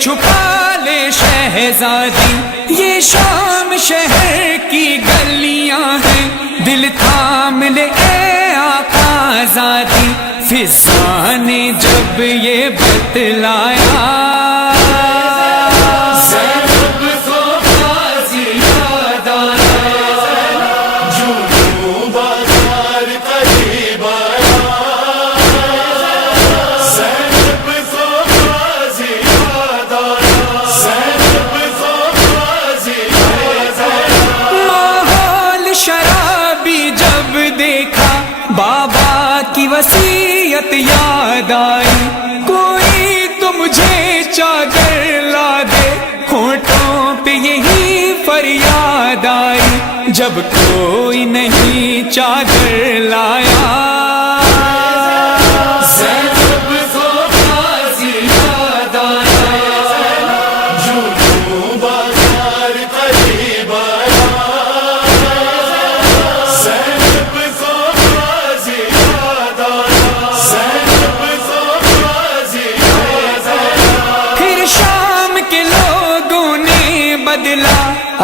چھپا لے شہزادی، یہ شام شہر کی گلیاں ہیں، دل تھام لے اے آقا زادی، فضا نے جب یہ بتلایا بابا کی وصیت یاد آئی، کوئی تو مجھے چادر لا دے، ہونٹوں پہ یہی فریاد آئی، جب کوئی نہیں چادر لایا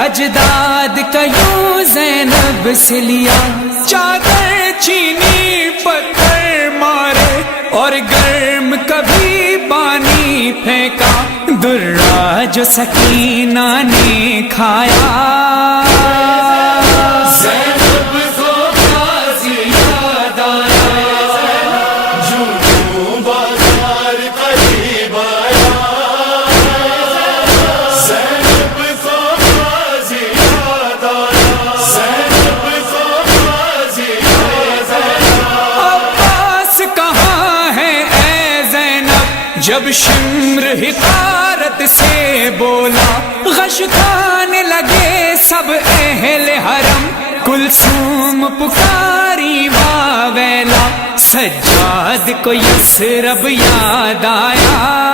اجداد کا یوں زینب سے لیا، چادر چینی پتھر مارے اور گرم کبھی پانی پھینکا، درا جو سکینہ نے کھایا جب شمر حقارت سے بولا، غش کھانے لگے سب اہل حرم، کلثوم پکاری واویلا، سجاد کو یثرب یاد آیا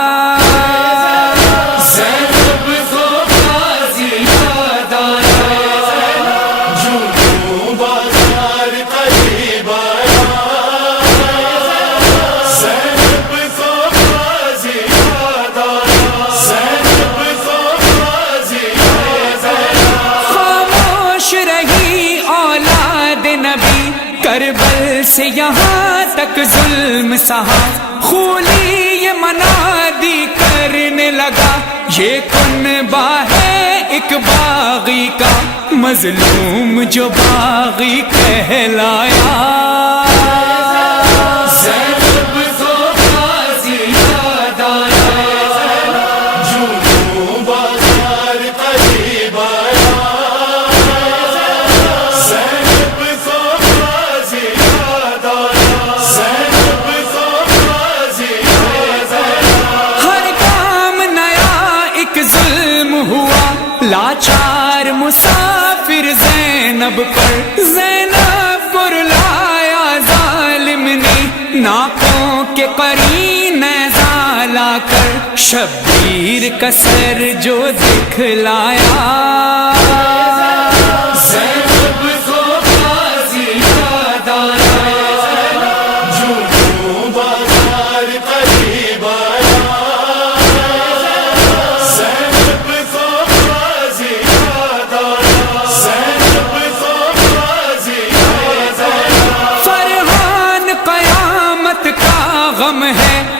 کربل سے یہاں تک ظلم سہا، خولی یہ منادی کرنے لگا، یہ کنبہ ہے ایک باغی کا، مظلوم جو باغی کہلایا لاچار مسافر زینب پر، زینب کو رلایا ظالم نے، ناکوں کے قرین لا کر، شبیر کا سر جو دکھلایا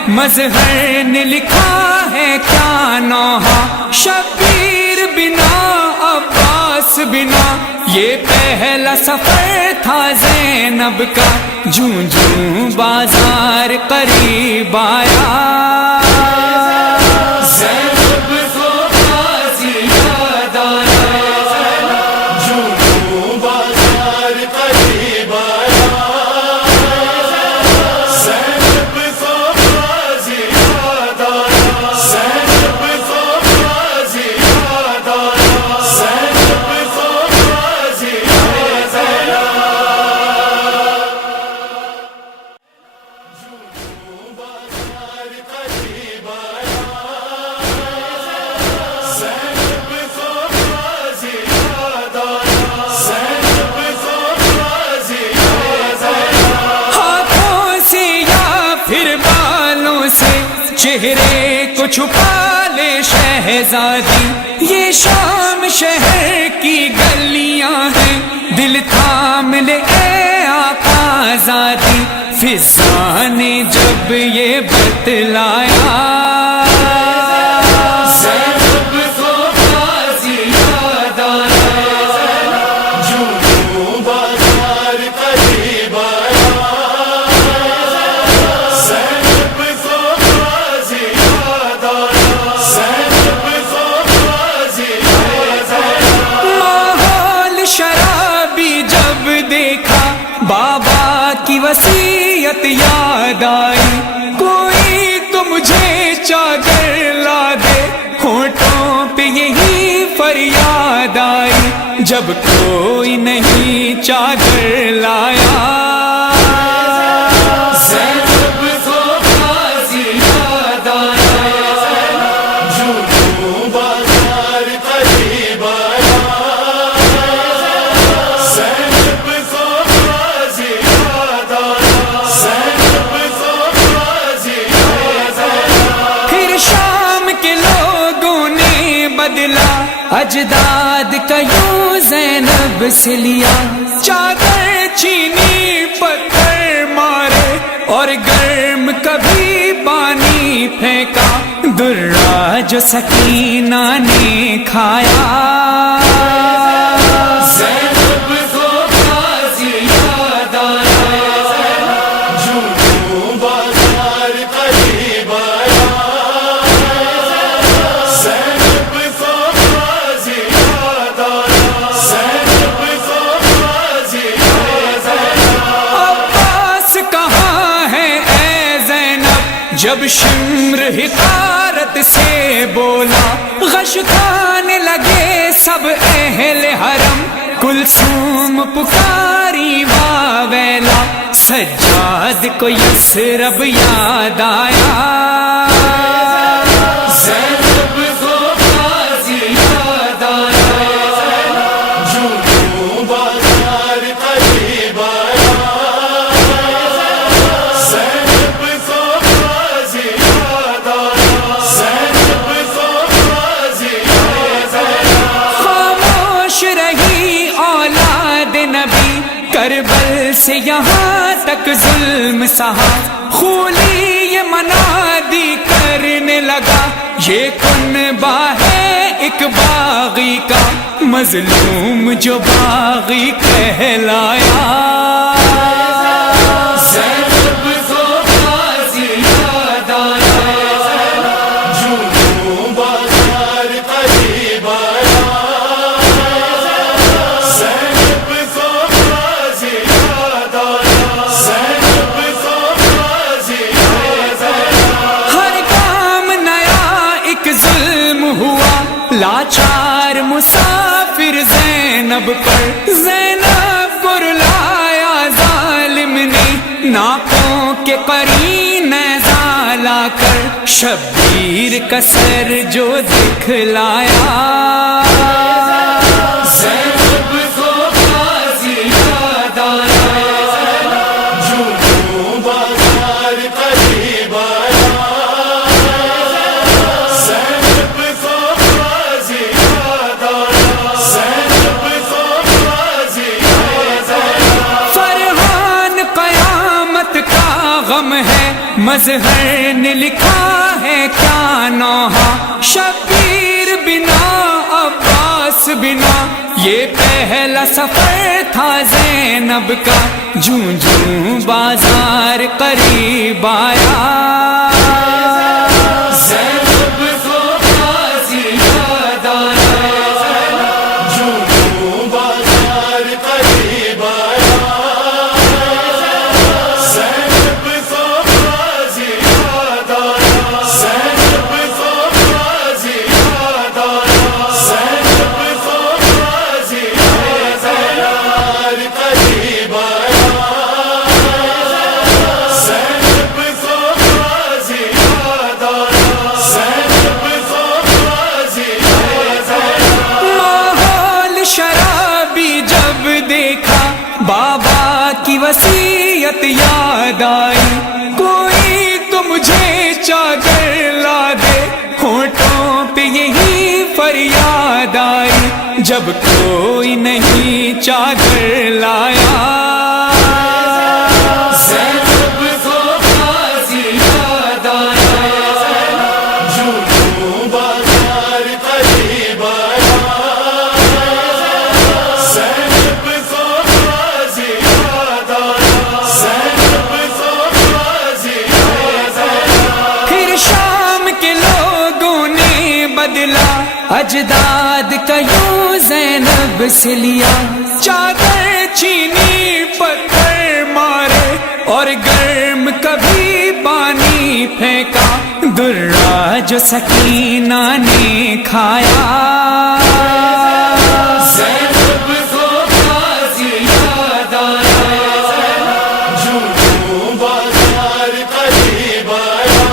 مظہر نے لکھا ہے کیا نوحہ، شبیر بنا عباس بنا، یہ پہلا سفر تھا زینب کا، جوں جوں بازار قریب آیا چہرے کو چھپا لے شہزادی، یہ شام شہر کی گلیاں ہیں، دل تھام لے اے آقا زادی، فضا نے جب یہ بتلایا زینب کو غازی یاد آیا، جھوموں بازار قریب آیا، زینب کو غازی یاد آیا، زینب کو غازی یاد آیا، ماحول شرابی جب دیکھا بابا کی وصیت یاد آئی، کوئی تو مجھے چادر لا دے، ہونٹوں پہ یہی فریاد آئی، جب کوئی نہیں چادر لایا زینب کو غازی یاد آیا، جھوموں بازار قریب آیا، زینب کو غازی یاد آیا، زینب کو غازی یاد آیا، پھر شام کے لوگوں نے بدلا اجداد کا یوں زینب سے لیا، چادر چینی پتھر مارے اور گرم کبھی پانی پھینکا، درا جو سکینہ نے کھایا زینب کو غازی یاد آیا، جھوموں بازار قریب آیا، زینب کو غازی یاد آیا، زینب کو غازی یاد آیا، عباس کہاں ہے اے زینب، جب شمر حقارت سے بولا، غش کھانے لگے سب اہل حرم، کلثوم پکاری واویلا، سجاد کو یثرب یاد آیا زینب کو غازی یاد آیا، جھوموں بازار قریب آیا، زینب کو غازی یاد آیا، زینب کو غازی یاد آیا، خاموش رہی اولاد نبی، کربل سے یہاں تک ظلم سہا، خولی یہ منادی کرنے لگا، یہ کنبہ ہے ایک باغی کا، مظلوم جو باغی کہلایا زینب کو غازی یاد آیا، جھوموں بازار قریب آیا، زینب کو غازی یاد آیا، زینب کو غازی یاد آیا، ہر کام نیا ایک ظلم ہوا، لاچار مسافر زینب پر، زینب کو رلایا ظالم نے، ناکوں کے قرین لا کر، شبیر کا سر جو دکھلایا زینب کو غازی یاد آیا، جھوموں بازار قریب آیا، زینب کو غازی یاد آیا، زینب کو غازی یاد آیا، فرحان قیامت کا غم ہے، مظہر نے لکھا ہے کیا نوحہ، شبیر بنا عباس بنا، یہ پہلا سفر تھا زینب کا، جوں جوں بازار قریب آیا زینب کو غازی یاد آیا، جوں بازار قریب آیا، زینب کو غازی یاد آیا، زینب کو غازی یاد آیا، زینب کو غازی یاد آیا، قریب آیا، زینب کو غازی پہ یہی فریاد آئی جب کوئی نہیں چادر لایا. زینب کو غازی یاد آیا، جنوں بازار قریب آیا. زینب کو غازی یاد آیا، زینب کو غازی یاد آیا. پھر شام کے لوگوں نے بدلا اجداد کا یوں زینب سے لیا. چادر چینی پتھر مارے اور گرم کبھی پانی پھینکا. درہ جو سکینہ نے کھایا. زینب کو غازی یاد آیا، جنوں بازار قریب آیا.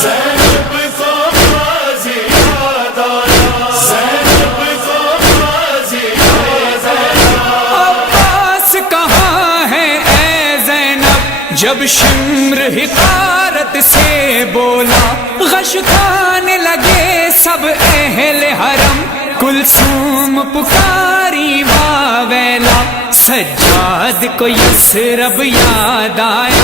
زینب کو غازی یاد آیا، زینب کو غازی یاد آیا. عباس کہاں ہے اے زینب جب شمر حقارت سے بولا. غش کھانے لگے سب اہل حرم، کلثوم پکاری واویلا. سجاد کو یثرب یاد آیا.